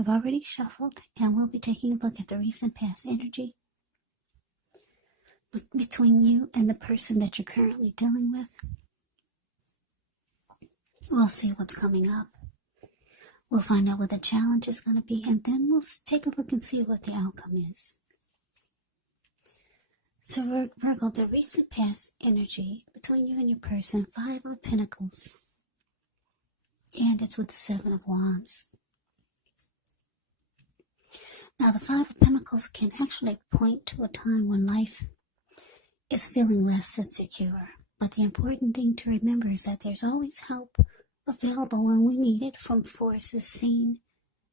I've already shuffled, and we'll be taking a look at the recent past energy between you and the person that you're currently dealing with. We'll see what's coming up. We'll find out what the challenge is going to be, and then we'll take a look and see what the outcome is. So Virgo, the recent past energy between you and your person, 5 of Pentacles, and it's with the 7 of Wands. Now, the 5 of Pentacles can actually point to a time when life is feeling less than secure. But the important thing to remember is that there's always help available when we need it from forces seen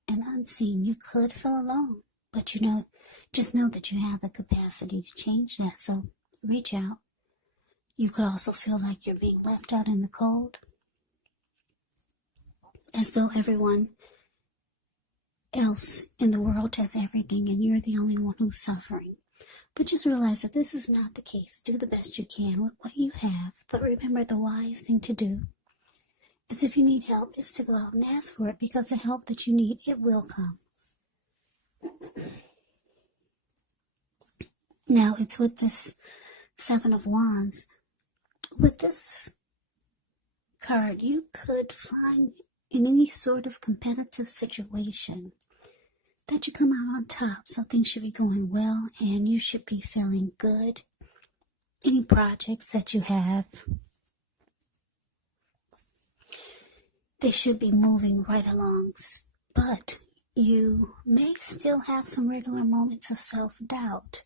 and unseen. You could feel alone, but just know that you have the capacity to change that. So reach out. You could also feel like you're being left out in the cold, as though everyone else in the world has everything and you're the only one who's suffering. But just realize that this is not the case. Do the best you can with what you have. But remember, the wise thing to do is, if you need help, is to go out and ask for it, because the help that you need, it will come. Now, it's with this 7 of Wands. With this card, you could find in any sort of competitive situation that you come out on top. So things should be going well and you should be feeling good. Any projects that you have, they should be moving right along. But you may still have some regular moments of self-doubt,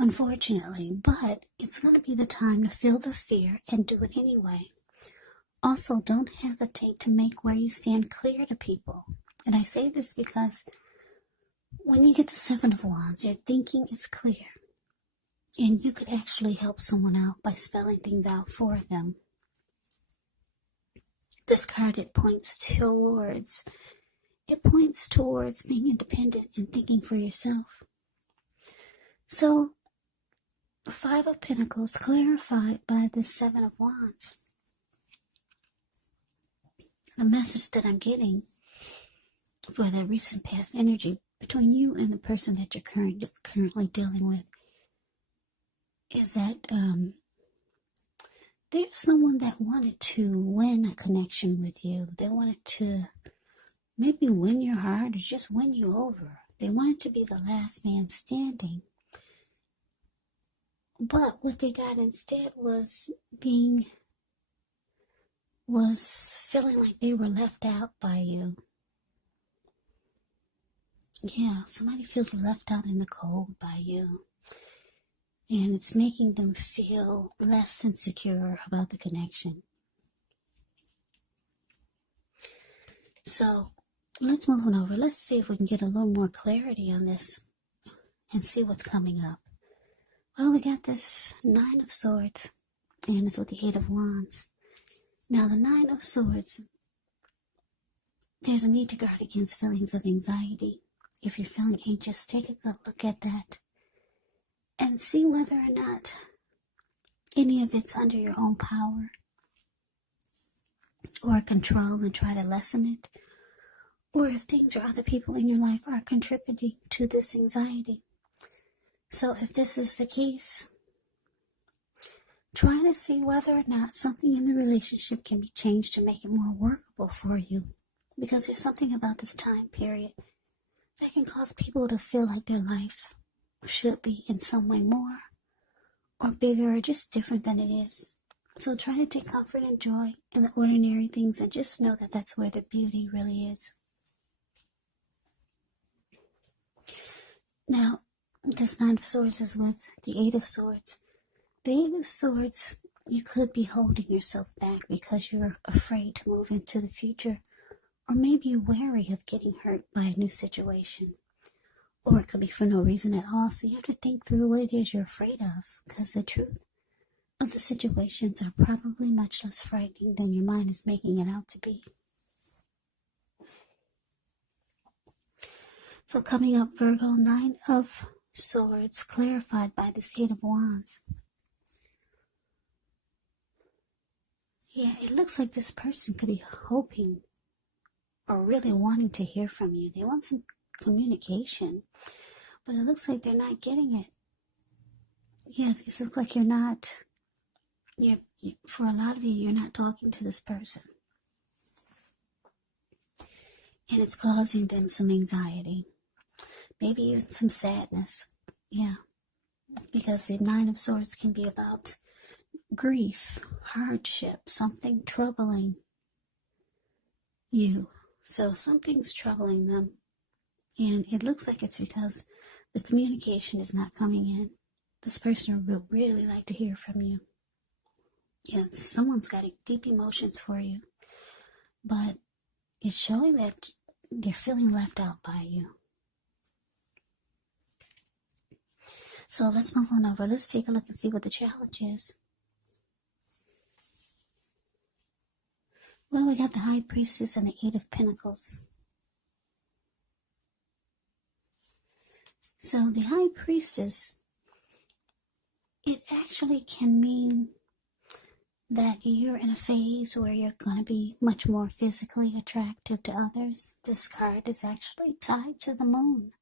unfortunately. But it's going to be the time to feel the fear and do it anyway. Also, don't hesitate to make where you stand clear to people. And I say this because when you get the 7 of Wands, your thinking is clear. And you could actually help someone out by spelling things out for them. This card, it points towards being independent and thinking for yourself. So, 5 of Pentacles clarified by the 7 of Wands. The message that I'm getting for the recent past energy between you and the person that you're currently dealing with is that there's someone that wanted to win a connection with you. They wanted to maybe win your heart or just win you over. They wanted to be the last man standing. But what they got instead was feeling like they were left out by you. Yeah, somebody feels left out in the cold by you. And it's making them feel less than secure about the connection. So, let's move on over. Let's see if we can get a little more clarity on this and see what's coming up. Well, we got this 9 of Swords, and it's with the 8 of Wands. Now, the 9 of Swords, there's a need to guard against feelings of anxiety. If you're feeling anxious, take a good look at that and see whether or not any of it's under your own power or control, and try to lessen it. Or if things or other people in your life are contributing to this anxiety. So if this is the case, try to see whether or not something in the relationship can be changed to make it more workable for you. Because there's something about this time period that can cause people to feel like their life should be in some way more or bigger or just different than it is. So try to take comfort and joy in the ordinary things, and just know that that's where the beauty really is. Now, this 9 of Swords is with the 8 of Swords. The 8 of Swords, you could be holding yourself back because you're afraid to move into the future, or maybe you're wary of getting hurt by a new situation. Or it could be for no reason at all. So you have to think through what it is you're afraid of, because the truth of the situations are probably much less frightening than your mind is making it out to be. So coming up, Virgo, 9 of Swords, clarified by this 8 of Wands. Yeah, it looks like this person could be hoping are really wanting to hear from you. They want some communication, but it looks like they're not getting it. Yeah, it looks like for a lot of you, you're not talking to this person. And it's causing them some anxiety. Maybe even some sadness. Yeah. Because the Nine of Swords can be about grief, hardship, something troubling you. So something's troubling them. And it looks like it's because the communication is not coming in. This person would really like to hear from you. Yeah, someone's got deep emotions for you. But it's showing that they're feeling left out by you. So let's move on over. Let's take a look and see what the challenge is. Well, we got the High Priestess and the Eight of Pentacles. So the High Priestess, it actually can mean that you're in a phase where you're going to be much more physically attractive to others. This card is actually tied to the moon.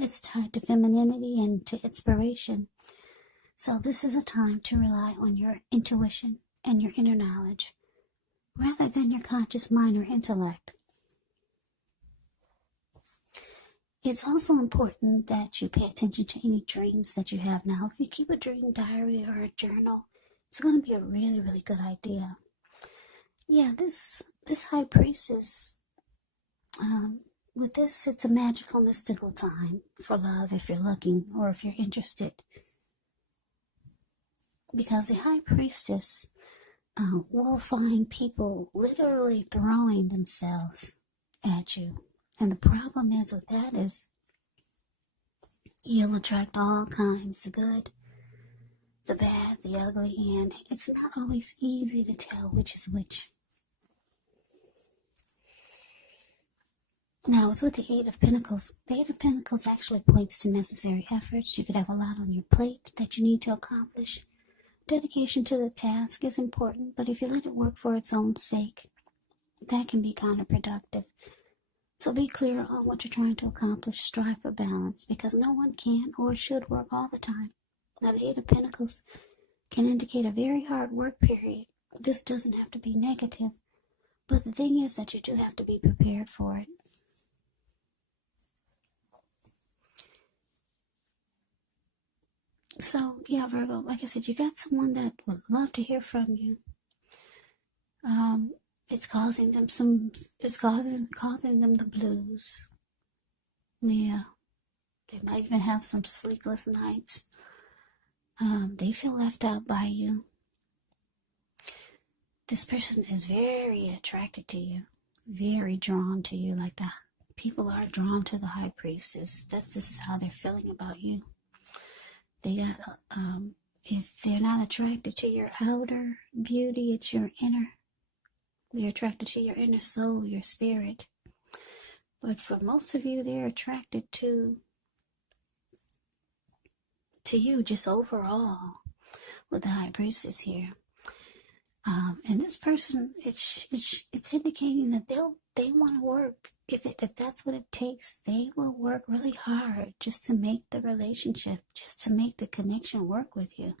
It's tied to femininity and to inspiration. So this is a time to rely on your intuition and your inner knowledge rather than your conscious mind or intellect. It's also important that you pay attention to any dreams that you have now. If you keep a dream diary or a journal, it's going to be a really, really good idea. Yeah, this High Priestess, with this, it's a magical, mystical time for love if you're looking or if you're interested. Because the High Priestess will find people literally throwing themselves at you. And the problem is with that is you'll attract all kinds, the good, the bad, the ugly, and it's not always easy to tell which is which. Now, it's with the Eight of Pentacles. The Eight of Pentacles actually points to necessary efforts. You could have a lot on your plate that you need to accomplish. Dedication to the task is important, but if you let it work for its own sake, that can be counterproductive. So be clear on what you're trying to accomplish. Strive for balance, because no one can or should work all the time. Now, the Eight of Pentacles can indicate a very hard work period. This doesn't have to be negative, but the thing is that you do have to be prepared for it. So, yeah, Virgo, like I said, you got someone that would love to hear from you. It's causing them the blues. Yeah. They might even have some sleepless nights. They feel left out by you. This person is very attracted to you, very drawn to you, like the people are drawn to the High Priestess. This is how they're feeling about you. They got, if they're not attracted to your outer beauty, it's your inner. They're attracted to your inner soul, your spirit. But for most of you, they're attracted to you just overall with the High Priestess here. And this person, it's indicating that they want to work. If that's what it takes, they will work really hard just to make the relationship, just to make the connection work with you.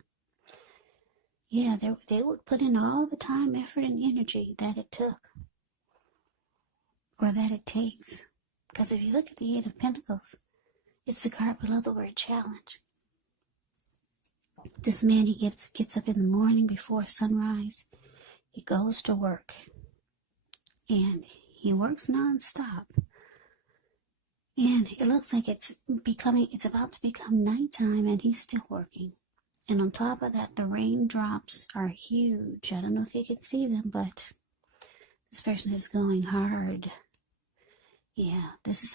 Yeah, they would put in all the time, effort, and energy that it took, or that it takes. Because if you look at the Eight of Pentacles, it's the card below the word challenge. This man, he gets up in the morning before sunrise. He goes to work, and he works nonstop. And it looks like it's about to become nighttime, and he's still working. And on top of that, the raindrops are huge. I don't know if you can see them, but this person is going hard. Yeah, this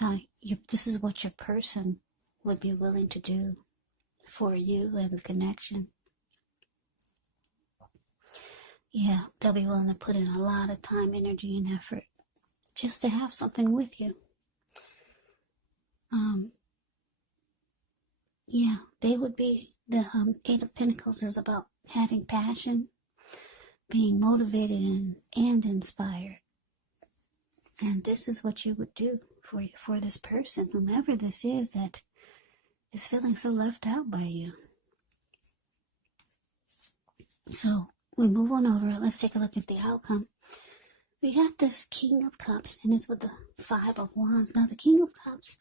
is what your person would be willing to do for you and the connection. Yeah, they'll be willing to put in a lot of time, energy, and effort just to have something with you. Yeah, they would be, the Eight of Pentacles is about having passion, being motivated and inspired. And this is what you would do for this person, whomever this is that is feeling so left out by you. So we move on over. Let's take a look at the outcome. We got this King of Cups, and it's with the Five of Wands. Now, the King of Cups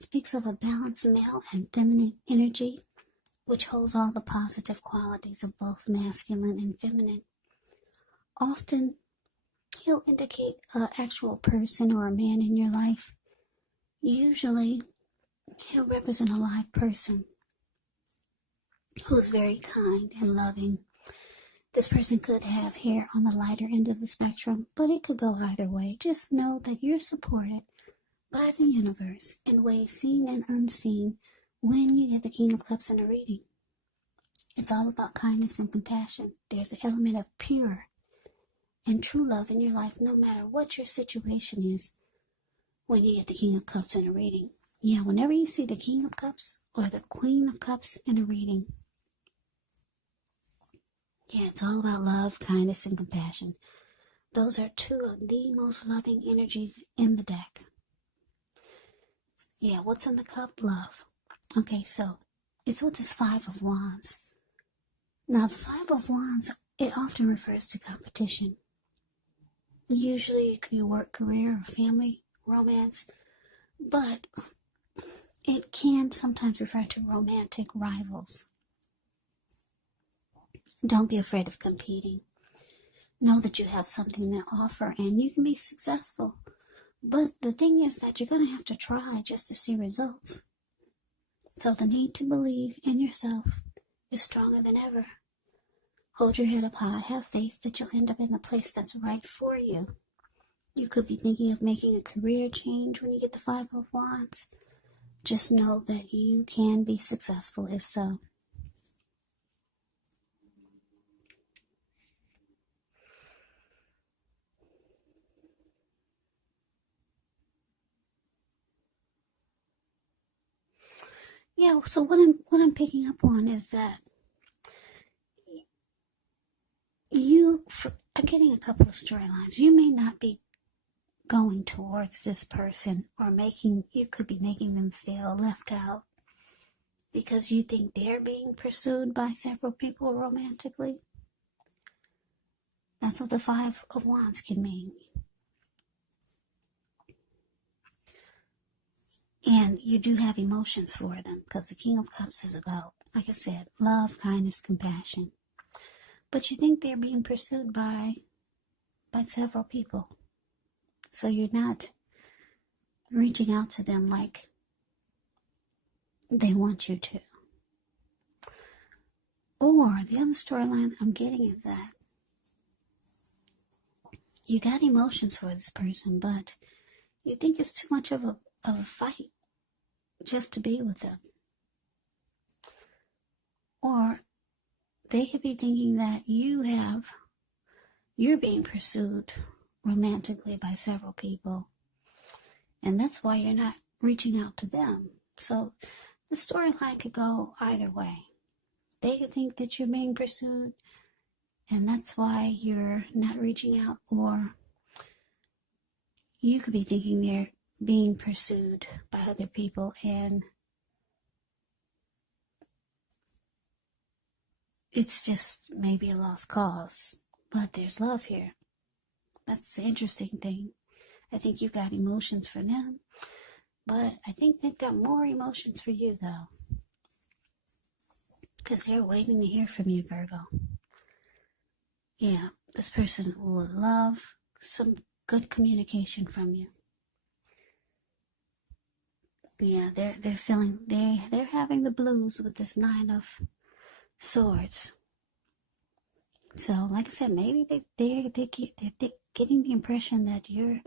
speaks of a balanced male and feminine energy, which holds all the positive qualities of both masculine and feminine. Often, he'll indicate an actual person or a man in your life. Usually, he'll represent a live person who's very kind and loving. This person could have hair on the lighter end of the spectrum, but it could go either way. Just know that you're supported by the universe in ways seen and unseen when you get the King of Cups in a reading. It's all about kindness and compassion. There's an element of pure and true love in your life, no matter what your situation is, when you get the King of Cups in a reading. Yeah, whenever you see the King of Cups or the Queen of Cups in a reading, yeah, it's all about love, kindness, and compassion. Those are two of the most loving energies in the deck. Yeah, what's in the cup? Love. Okay, so it's with this Five of Wands. Now, the Five of Wands, it often refers to competition. Usually it could be work, career, or family, romance, but it can sometimes refer to romantic rivals. Don't be afraid of competing. Know that you have something to offer and you can be successful. But the thing is that you're going to have to try just to see results. So the need to believe in yourself is stronger than ever. Hold your head up high. Have faith that you'll end up in the place that's right for you. You could be thinking of making a career change when you get the Five of Wands. Just know that you can be successful if so. Yeah, so what I'm picking up on is that I'm getting a couple of storylines. You may not be going towards this person or you could be making them feel left out because you think they're being pursued by several people romantically. That's what the Five of Wands can mean. And you do have emotions for them because the King of Cups is about, like I said, love, kindness, compassion. But you think they're being pursued by several people. So you're not reaching out to them like they want you to. Or the other storyline I'm getting is that you got emotions for this person, but you think it's too much of a fight just to be with them. Or they could be thinking that you're being pursued romantically by several people, and that's why you're not reaching out to them. So the storyline could go either way. They could think that you're being pursued, and that's why you're not reaching out, or you could be thinking they're being pursued by other people, and it's just maybe a lost cause. But there's love here. That's the interesting thing. I think you've got emotions for them, but I think they've got more emotions for you, though, because they're waiting to hear from you, Virgo. Yeah, this person will love some good communication from you. Yeah, they're having the blues with this Nine of Swords. So, like I said, maybe they're getting the impression that you're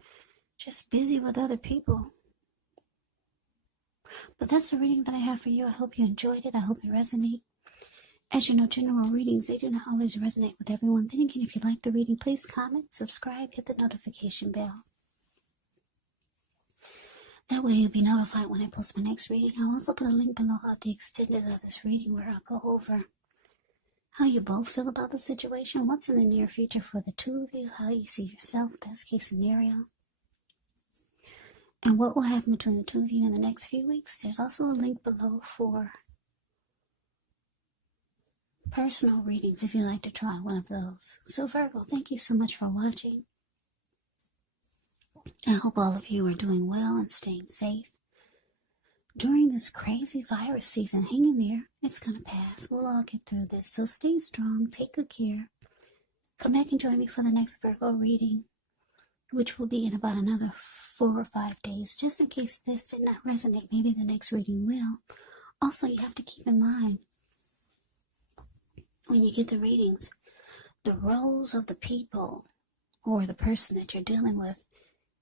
just busy with other people. But that's the reading that I have for you. I hope you enjoyed it. I hope it resonated. As you know, general readings, they do not always resonate with everyone. Then again, if you like the reading, please comment, subscribe, hit the notification bell. That way you'll be notified when I post my next reading. I'll also put a link below of the extended of this reading where I'll go over how you both feel about the situation, what's in the near future for the two of you, how you see yourself, best case scenario. and what will happen between the two of you in the next few weeks. There's also a link below for personal readings if you'd like to try one of those. So Virgo, thank you so much for watching. I hope all of you are doing well and staying safe during this crazy virus season. Hang in there. It's going to pass. We'll all get through this. So stay strong. Take good care. Come back and join me for the next Virgo reading, which will be in about another 4 or 5 days. Just in case this did not resonate, maybe the next reading will. Also, you have to keep in mind, when you get the readings, the roles of the people or the person that you're dealing with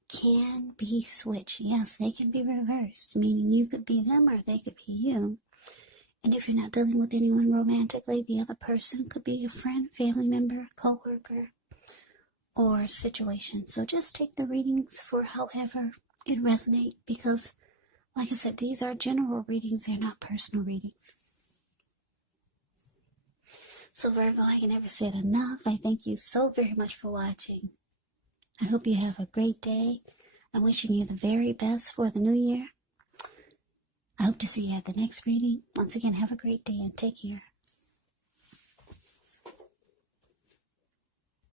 can be switched. Yes, they can be reversed, meaning you could be them or they could be you. And if you're not dealing with anyone romantically, the other person could be a friend, family member, co-worker, or situation. So just take the readings for however it resonates, because, like I said, these are general readings, they're not personal readings. So Virgo, I can never say it enough. I thank you so very much for watching. I hope you have a great day. I'm wishing you the very best for the new year. I hope to see you at the next reading. Once again, have a great day and take care.